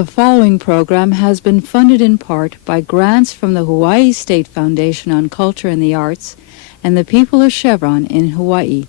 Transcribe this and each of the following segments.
The following program has been funded in part by grants from the Hawaii State Foundation on Culture and the Arts and the people of Chevron in Hawaii.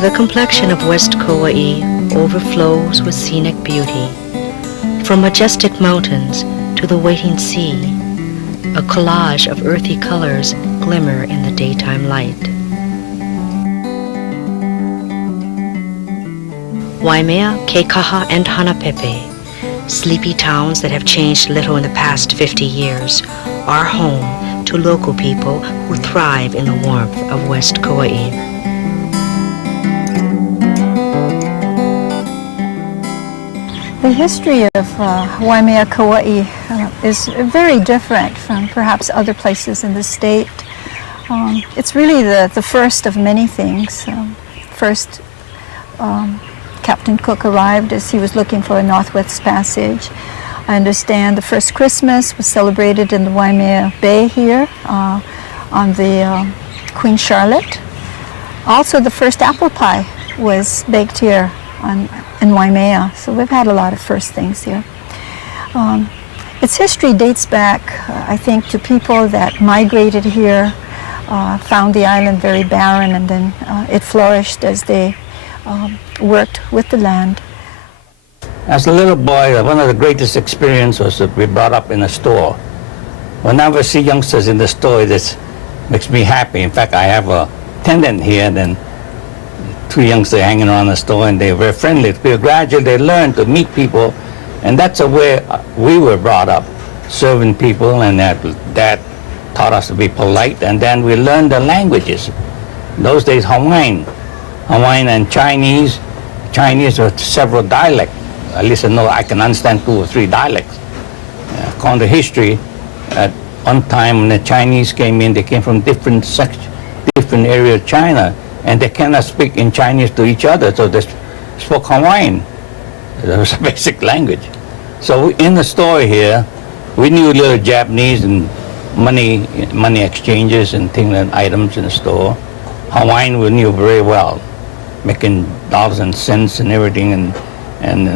The complexion of West Kauai overflows with scenic beauty. From majestic mountains to the waiting sea, a collage of earthy colors glimmer in the daytime light. Waimea, Keikaha, and Hanapepe, sleepy towns that have changed little in the past 50 years, are home to local people who thrive in the warmth of West Kauai. The history of Waimea, Kauai is very different from perhaps other places in the state. It's really the first of many things. First, Captain Cook arrived as he was looking for a Northwest Passage. I understand the first Christmas was celebrated in the Waimea Bay here on the Queen Charlotte. Also, the first apple pie was baked here in Waimea, so we've had a lot of first things here. Its history dates back, I think, to people that migrated here, found the island very barren, and then it flourished as they worked with the land. As a little boy, one of the greatest experiences was to be brought up in a store. Whenever I see youngsters in the store, this makes me happy. In fact, I have a attendant here, then two youngsters hanging around the store, and they're very friendly. Gradually, they learn to meet people, and that's the way we were brought up, serving people, and that taught us to be polite, and then we learned the languages. In those days, Hawaiian and Chinese were several dialects. At least I know I can understand 2 or 3 dialects. According to history, at one time when the Chinese came in, they came from different areas of China, and they cannot speak in Chinese to each other, so they spoke Hawaiian. That was a basic language. So in the store here, we knew a little Japanese and money exchanges and things and items in the store. Hawaiian we knew very well, making dollars and cents and everything, and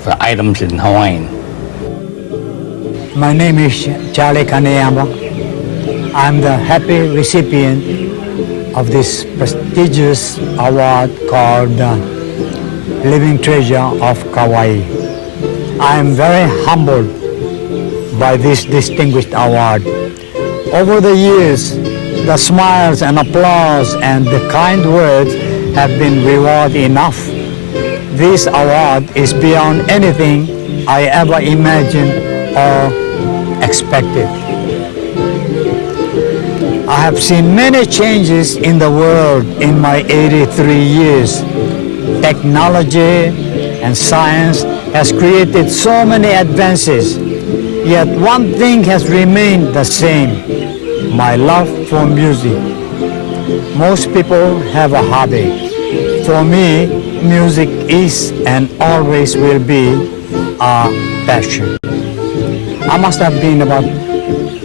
for items in Hawaiian. My name is Charlie Kaneyama. I'm the happy recipient of this prestigious award called Living Treasure of Kauai. I am very humbled by this distinguished award. Over the years, the smiles and applause and the kind words have been reward enough. This award is beyond anything I ever imagined or expected. I have seen many changes in the world in my 83 years. Technology and science has created so many advances, yet one thing has remained the same: my love for music. Most people have a hobby. For me, music is and always will be a passion. I must have been about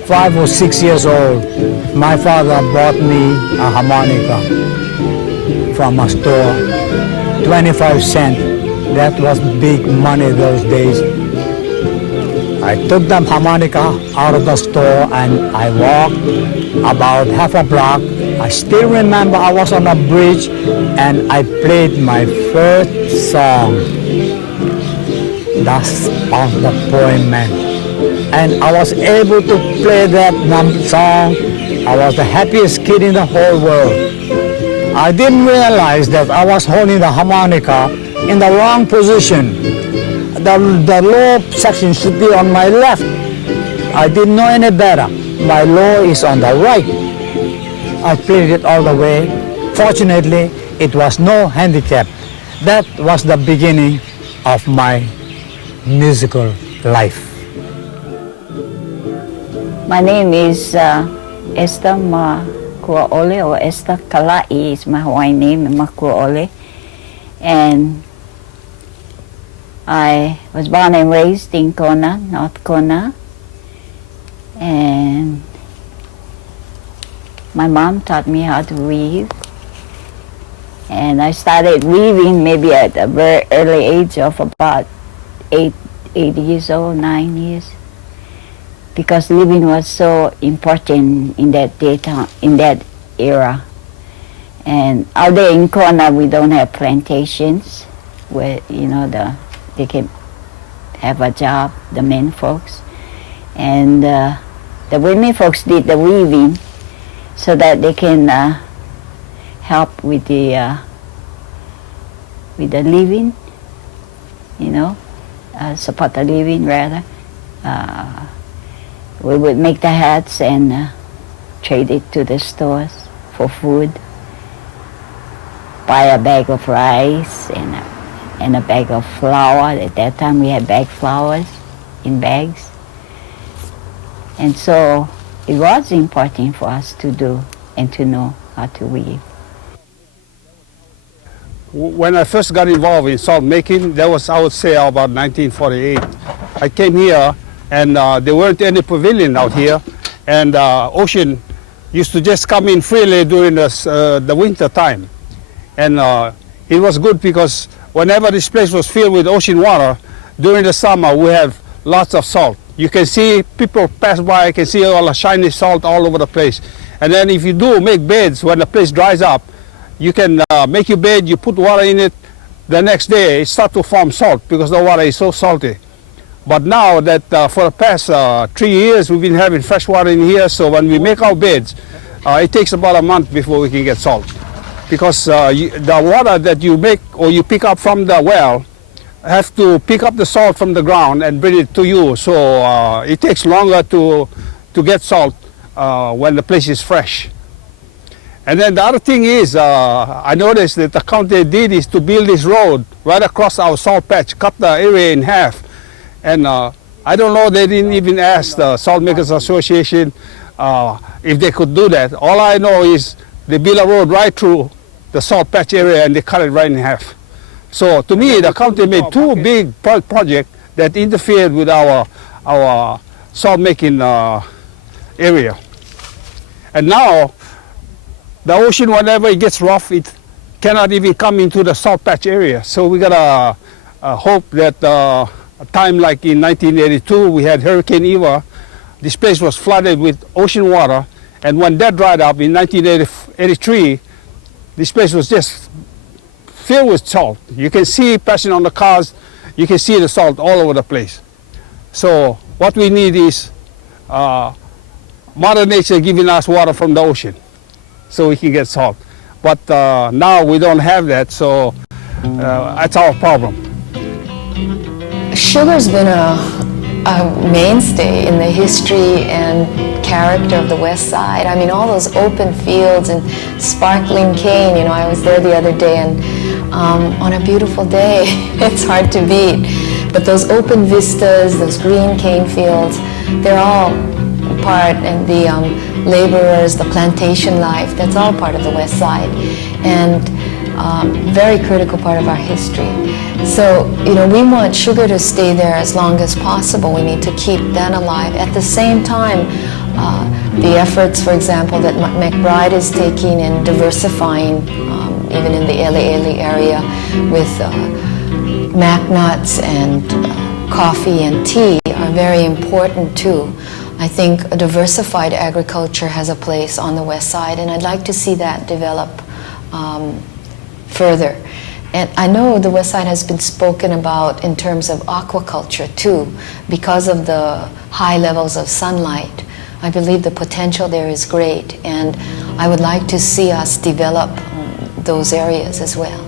5 or 6 years old. My father bought me a harmonica from a store, 25 cents. That was big money those days. I took the harmonica out of the store and I walked about half a block. I still remember I was on a bridge and I played my first song, Dust of the Poor Man. And I was able to play that song. I was the happiest kid in the whole world. I didn't realize that I was holding the harmonica in the wrong position. The low section should be on my left. I didn't know any better. My low is on the right. I played it all the way. Fortunately, it was no handicap. That was the beginning of my musical life. My name is Esther Makuaole, or Esther Kalai is my Hawaiian name, Makuaole. And I was born and raised in Kona, North Kona. And my mom taught me how to weave. And I started weaving maybe at a very early age of about 8 years old, 9 years. Because weaving was so important in that daytime, in that era. And out there in Kona, we don't have plantations where, you know, they can have a job, the men folks. And the women folks did the weaving so that they can help with the living, you know, support the living rather. We would make the hats and trade it to the stores for food. Buy a bag of rice and a bag of flour. At that time we had bag flours in bags. And so it was important for us to do and to know how to weave. When I first got involved in salt making, that was, I would say, about 1948. I came here and there weren't any pavilion out here, and ocean used to just come in freely during the winter time. And it was good because whenever this place was filled with ocean water, during the summer we have lots of salt. You can see people pass by, you can see all the shiny salt all over the place. And then if you do make beds, when the place dries up, you can make your bed, you put water in it, the next day it starts to form salt because the water is so salty. But now that for the past 3 years we've been having fresh water in here, so when we make our beds, it takes about a month before we can get salt. Because the water that you make or you pick up from the well have to pick up the salt from the ground and bring it to you. So it takes longer to get salt when the place is fresh. And then the other thing is, I noticed that the county did is to build this road right across our salt patch, cut the area in half. And I don't know, they didn't even ask the Salt Makers Association if they could do that. All I know is they built a road right through the salt patch area and they cut it right in half. So to me, the county made two big projects that interfered with our salt making area. And now, the ocean, whenever it gets rough, it cannot even come into the salt patch area. So we gotta hope that a time like in 1982, we had Hurricane Eva. This place was flooded with ocean water, and when that dried up in 1983, this place was just filled with salt. You can see passing on the cars, you can see the salt all over the place. So what we need is Mother Nature giving us water from the ocean so we can get salt. But now we don't have that, so that's our problem. Sugar's been a mainstay in the history and character of the West Side. I mean, all those open fields and sparkling cane, you know, I was there the other day, and on a beautiful day, it's hard to beat. But those open vistas, those green cane fields, they're all part, and the laborers, the plantation life, that's all part of the West Side, and very critical part of our history. So, you know, we want sugar to stay there as long as possible. We need to keep that alive. At the same time, the efforts, for example, that McBride is taking in diversifying, even in the Ele area, with mac nuts and coffee and tea are very important too. I think a diversified agriculture has a place on the West Side, and I'd like to see that develop further. And I know the West Side has been spoken about in terms of aquaculture too, because of the high levels of sunlight. I believe the potential there is great, and I would like to see us develop those areas as well.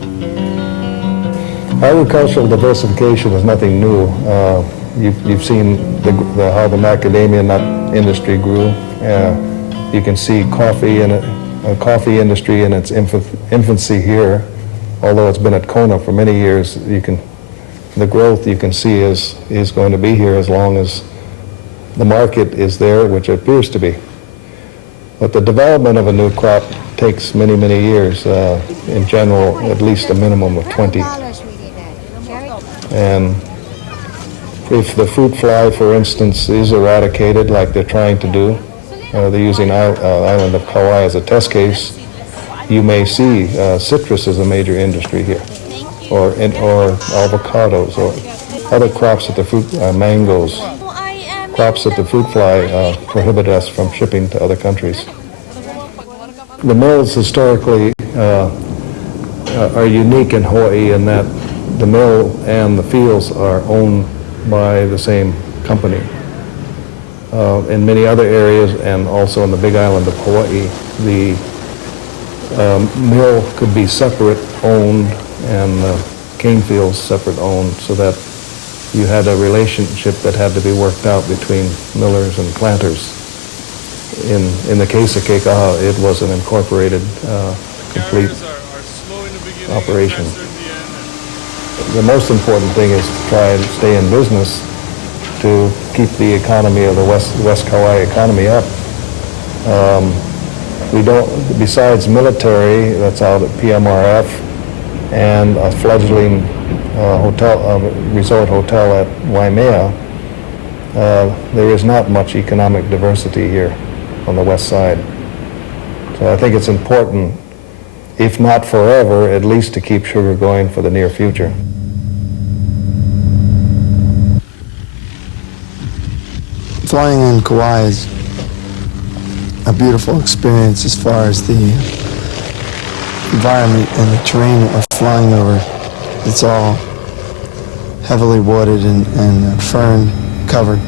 Agricultural diversification is nothing new. You've seen how the macadamia nut industry grew. You can see coffee industry in its infancy here. Although it's been at Kona for many years, you can the growth you can see is going to be here as long as the market is there, which it appears to be. But the development of a new crop takes many, many years, in general, at least a minimum of 20. And if the fruit fly, for instance, is eradicated like they're trying to do, they're using island of Kauai as a test case, you may see citrus as a major industry here, or avocados, or other crops that the fruit, mangoes, crops that the fruit fly prohibit us from shipping to other countries. The mills historically are unique in Hawaii in that the mill and the fields are owned by the same company. In many other areas, and also on the Big Island of Hawaii, the mill could be separate owned and cane fields separate owned, so that you had a relationship that had to be worked out between millers and planters. In the case of Keikaha, it was an incorporated, complete operation. The most important thing is to try and stay in business to keep the economy of the West Kauai economy up. We don't, besides military that's out at PMRF and a fledgling resort hotel at Waimea, there is not much economic diversity here on the west side. So I think it's important, if not forever, at least to keep sugar going for the near future. Flying in Kauai is a beautiful experience as far as the environment and the terrain that we're flying over. It's all heavily wooded and fern covered.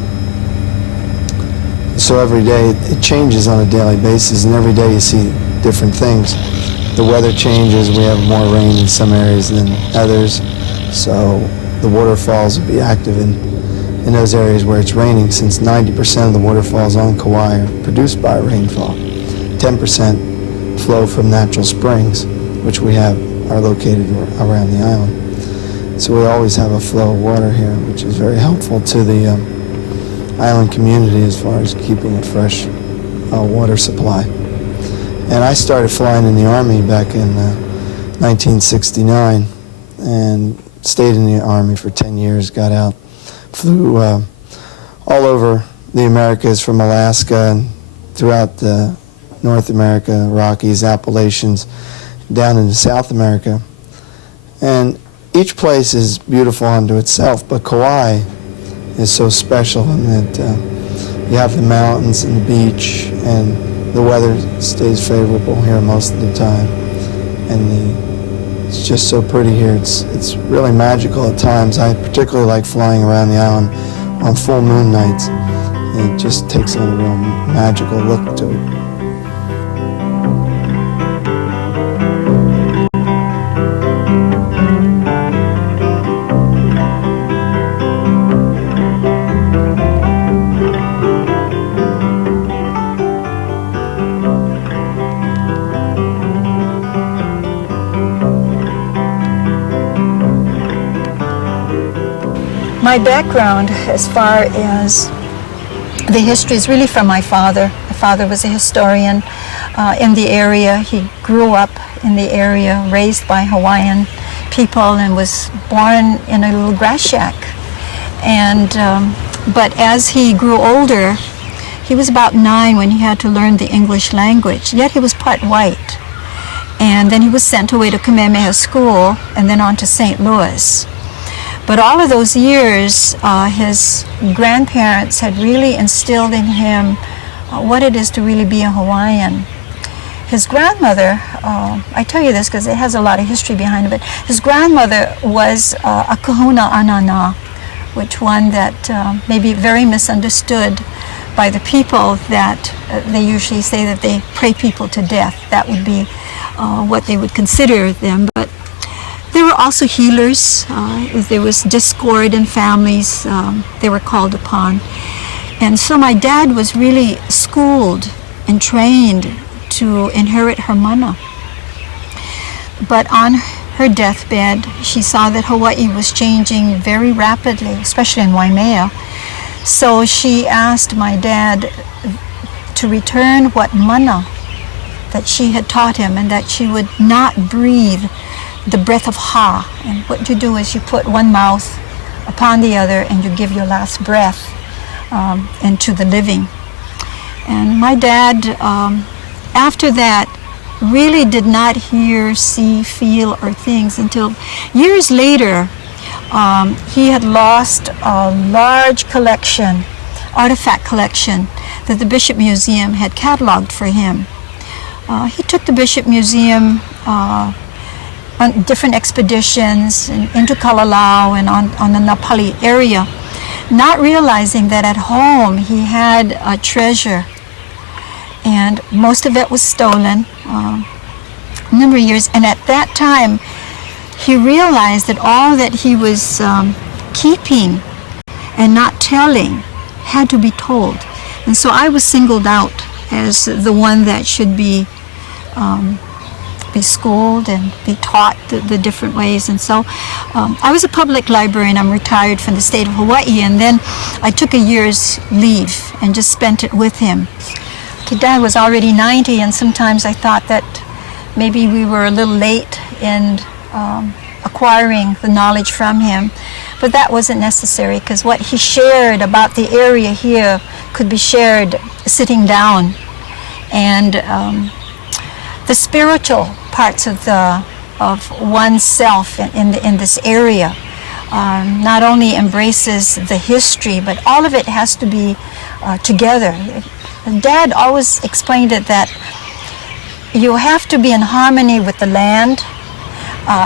So every day it changes on a daily basis, and every day you see different things. The weather changes, we have more rain in some areas than others, so the waterfalls will be active in those areas where it's raining, since 90% of the waterfalls on Kauai are produced by rainfall. 10% flow from natural springs, which are located around the island. So we always have a flow of water here, which is very helpful to the island community as far as keeping a fresh water supply. And I started flying in the Army back in 1969 and stayed in the Army for 10 years, got out, flew all over the Americas, from Alaska and throughout North America, Rockies, Appalachians, down into South America. And each place is beautiful unto itself, but Kauai is so special in that you have the mountains and the beach, and the weather stays favorable here most of the time. And it's just so pretty here. It's really magical at times. I particularly like flying around the island on full moon nights. It just takes on a real magical look to it. My background as far as the history is really from my father. My father was a historian in the area. He grew up in the area, raised by Hawaiian people, and was born in a little grass shack. And but as he grew older, he was about 9 when he had to learn the English language, yet he was part white. And then he was sent away to Kamehameha School and then on to St. Louis. But all of those years, his grandparents had really instilled in him what it is to really be a Hawaiian. His grandmother, I tell you this because it has a lot of history behind it, but his grandmother was a kahuna anana, which one that may be very misunderstood by the people, that they usually say that they pray people to death. That would be what they would consider them. But they were also healers. If there was discord in families, they were called upon. And so my dad was really schooled and trained to inherit her mana. But on her deathbed, she saw that Hawaii was changing very rapidly, especially in Waimea. So she asked my dad to return what mana that she had taught him, and that she would not breathe the breath of Ha. And what you do is you put one mouth upon the other and you give your last breath into the living. And my dad, after that, really did not hear, see, feel, or things until years later. He had lost a large collection, artifact collection, that the Bishop Museum had cataloged for him. He took the Bishop Museum on different expeditions into Kalalau and on the Napali area, not realizing that at home he had a treasure, and most of it was stolen a number of years. And at that time, he realized that all that he was keeping and not telling had to be told. And so I was singled out as the one that should be schooled and be taught the different ways. And so I was a public librarian. I'm retired from the state of Hawaii, and then I took a year's leave and just spent it with him. Dad was already 90, and sometimes I thought that maybe we were a little late in acquiring the knowledge from him. But that wasn't necessary, because what he shared about the area here could be shared sitting down. And the spiritual parts of oneself in this area not only embraces the history, but all of it has to be together. Dad always explained it that you have to be in harmony with the land.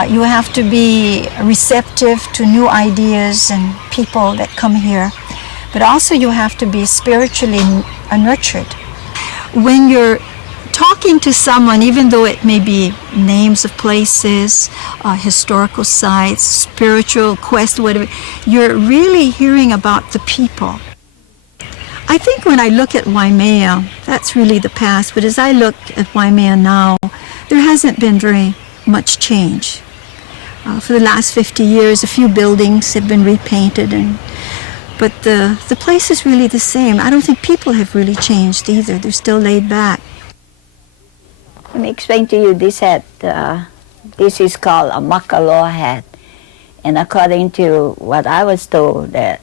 You have to be receptive to new ideas and people that come here, but also you have to be spiritually nurtured. When you're talking to someone, even though it may be names of places, historical sites, spiritual quest, whatever, you're really hearing about the people. I think when I look at Waimea, that's really the past, but as I look at Waimea now, there hasn't been very much change. For the last 50 years, a few buildings have been repainted, but the place is really the same. I don't think people have really changed either. They're still laid back. Let me explain to you this hat. This is called a makaloa hat. And according to what I was told, that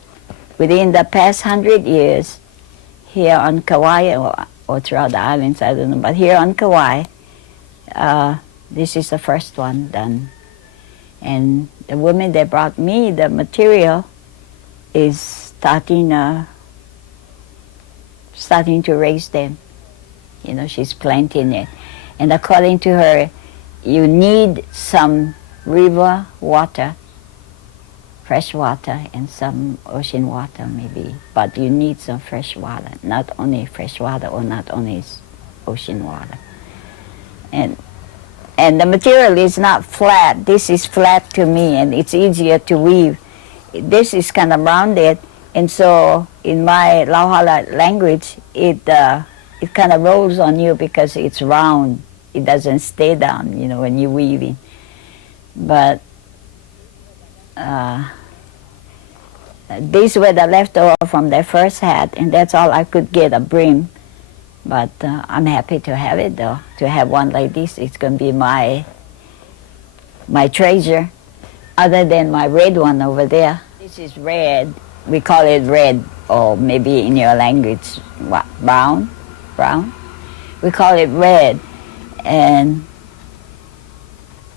within the past 100 years, here on Kauai, or throughout the islands, I don't know, but here on Kauai, this is the first one done. And the woman that brought me the material is starting to raise them. You know, she's planting it. And according to her, you need some river water, fresh water, and some ocean water maybe. But you need some fresh water, not only fresh water or not only ocean water. And the material is not flat. This is flat to me, and it's easier to weave. This is kind of rounded, and so in my Lauhala language, it kind of rolls on you because it's round. It doesn't stay down, you know, when you're weaving. But these were the leftover from their first hat, and that's all I could get, a brim. But I'm happy to have it, though. To have one like this, it's going to be my treasure, other than my red one over there. This is red. We call it red, or maybe in your language, what, brown? We call it red. And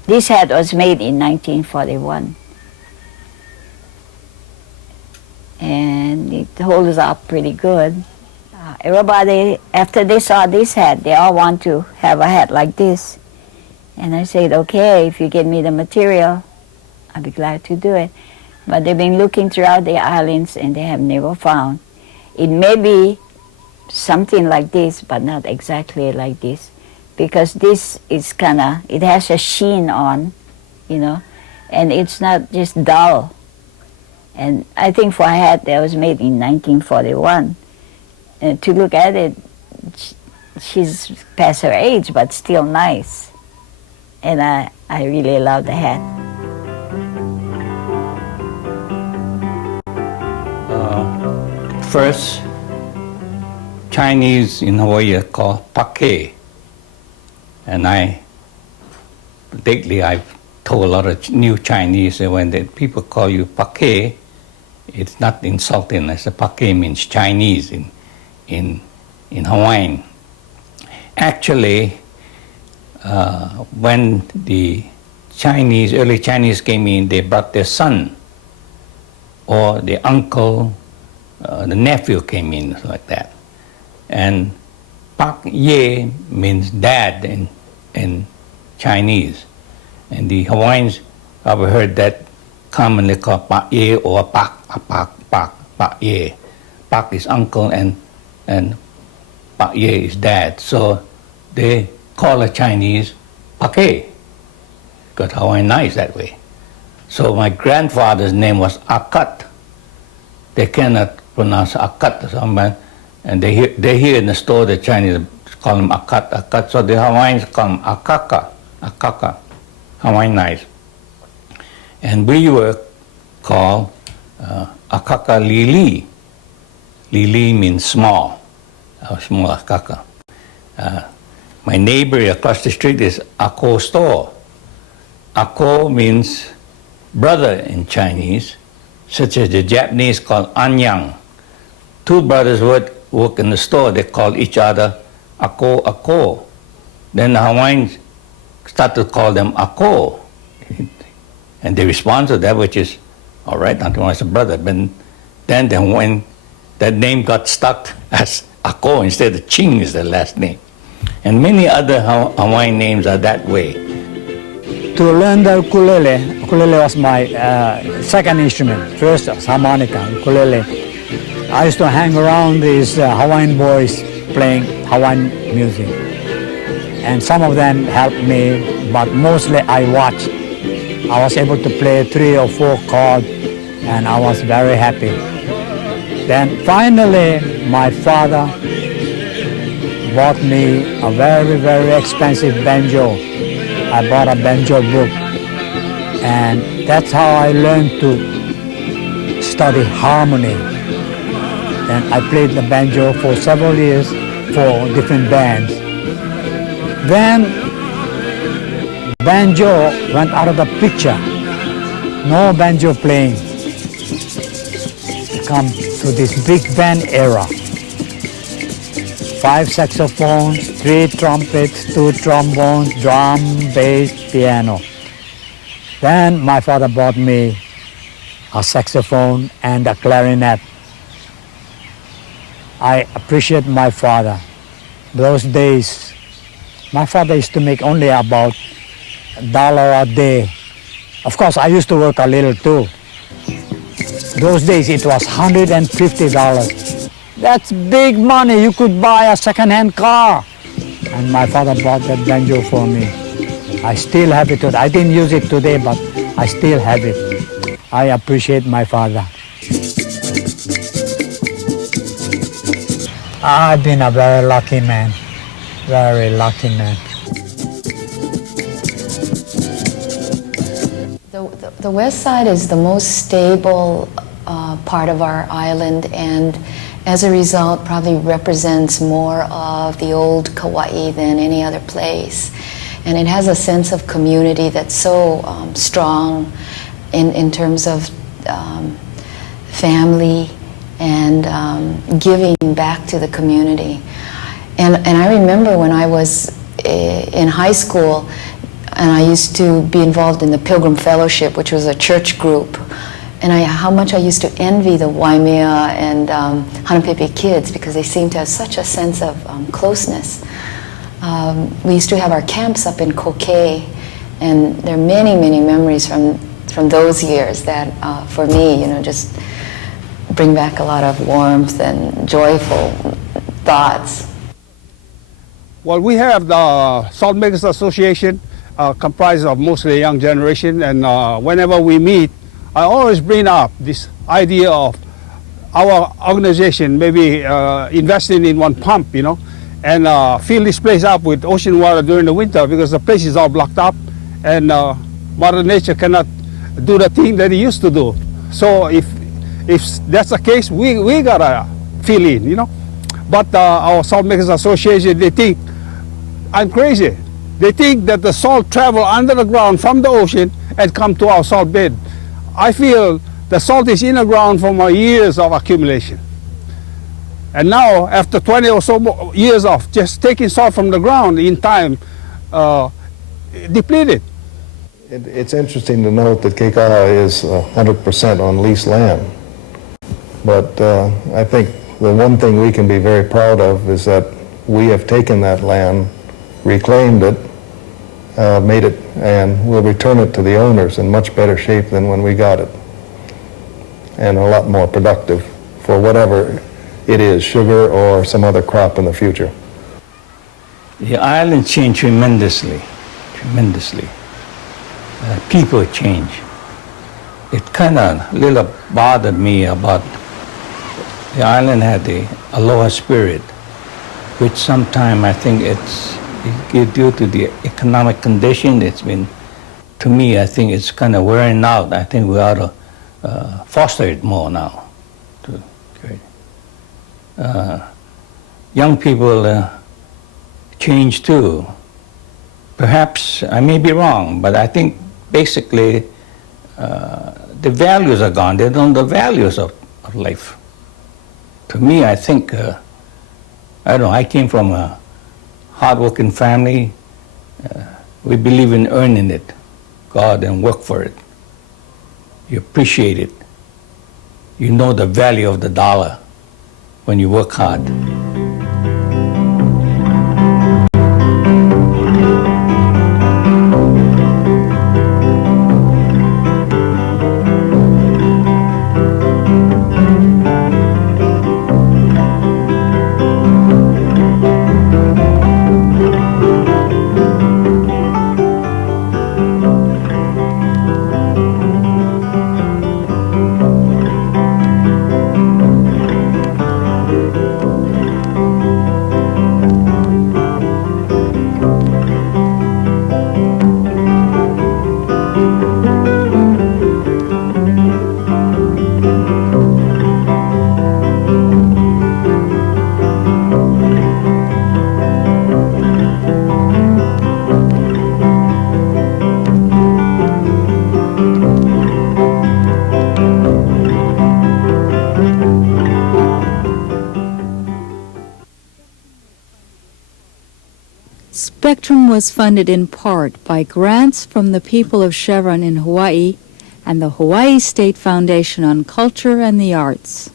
this hat was made in 1941. And it holds up pretty good. Everybody, after they saw this hat, they all want to have a hat like this. And I said, okay, if you give me the material, I'll be glad to do it. But they've been looking throughout the islands and they have never found. It may be something like this, but not exactly like this. Because this is it has a sheen on, you know, and it's not just dull. And I think for a hat that was made in 1941, and to look at it, she's past her age, but still nice. And I really love the hat. First, Chinese in Hawaii are called pake. And I've told a lot of new Chinese that when the people call you pake, it's not insulting. As a pake means Chinese in Hawaiian. Actually, when the early Chinese came in, they brought their son or the uncle, the nephew came in, like that. And Pak Ye means dad in Chinese. And the Hawaiians, I've heard that commonly called Pak Ye or Pak Ye. Pak is uncle and Pak Ye is dad. So they call a Chinese Pake, because Hawaiian nice that way. So my grandfather's name was Akat. They cannot pronounce Akat or something, and they hear in the store the Chinese call him Akat. So the Hawaiians call him Akaka, Hawaiian nice. And we were called Akaka Lili. Lili means small, small Akaka. My neighbor across the street is Ako store. Ako means brother in Chinese, such as the Japanese call Anyang. Two brothers work in the store, they call each other Ako. Then the Hawaiians start to call them Ako. And they respond to that, which is, all right, nothing wrong as a brother. But then when that name got stuck as Ako instead of Ching is the last name. And many other Hawaiian names are that way. To learn the ukulele was my second instrument. First was harmonica, ukulele. I used to hang around these Hawaiian boys playing Hawaiian music. And some of them helped me, but mostly I watched. I was able to play 3 or 4 chords, and I was very happy. Then finally, my father bought me a very, very expensive banjo. I bought a banjo book, and that's how I learned to study harmony. And I played the banjo for several years for different bands. Then banjo went out of the picture. No banjo playing. Come to this big band era. 5 saxophones, 3 trumpets, 2 trombones, drum, bass, piano. Then my father bought me a saxophone and a clarinet. I appreciate my father. Those days, my father used to make only about $1 a day. Of course, I used to work a little too. Those days it was $150. That's big money. You could buy a second-hand car. And my father bought that banjo for me. I still have it today. I didn't use it today, but I still have it. I appreciate my father. I've been a very lucky man. Very lucky man. The west side is the most stable part of our island, and as a result probably represents more of the old Kauai than any other place. And it has a sense of community that's so strong in terms of family and giving back to the community. And I remember when I was in high school, and I used to be involved in the Pilgrim Fellowship, which was a church group. And how much I used to envy the Waimea and Hanapepe kids, because they seemed to have such a sense of closeness. We used to have our camps up in Kauai, and there are many, many memories from those years that, for me, just bring back a lot of warmth and joyful thoughts. Well, we have the Salt Makers Association, comprised of mostly young generation, and whenever we meet, I always bring up this idea of our organization maybe investing in one pump, and fill this place up with ocean water during the winter, because the place is all blocked up, and Mother Nature cannot do the thing that it used to do. So if that's the case, we gotta fill in, you know. But our Salt Makers Association, they think I'm crazy. They think that the salt travel under the ground from the ocean and come to our salt bed. I feel the salt is in the ground from our years of accumulation. And now, after 20 or so years of just taking salt from the ground, in time, depleted. It's interesting to note that Kauai is 100% on leased land. But I think the one thing we can be very proud of is that we have taken that land, reclaimed it, made it, and we'll return it to the owners in much better shape than when we got it. And a lot more productive for whatever it is, sugar or some other crop in the future. The island changed tremendously, tremendously. People change. It kind of little bothered me about the island had the aloha spirit, which sometime I think it's due to the economic condition. It's been, to me, I think it's kind of wearing out. I think we ought to foster it more now. Young people change too. Perhaps I may be wrong, but I think basically the values are gone. They don't know the values of life. To me, I think, I don't know, I came from a hard-working family. We believe in earning it, God, and work for it. You appreciate it. You know the value of the dollar when you work hard. Spectrum was funded in part by grants from the people of Chevron in Hawaii and the Hawaii State Foundation on Culture and the Arts.